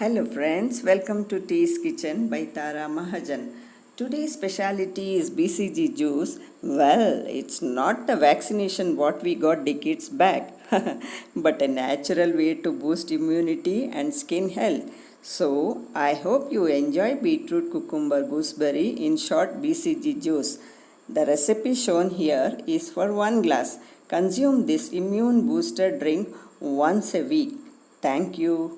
Hello friends, welcome to Tea's Kitchen by Tara Mahajan. Today's speciality is BCG juice. Well, it's not the vaccination what we got decades back, but a natural way to boost immunity and skin health. So, I hope you enjoy beetroot, cucumber, gooseberry, in short BCG juice. The recipe shown here is for 1 glass. Consume this immune booster drink once a week. Thank you.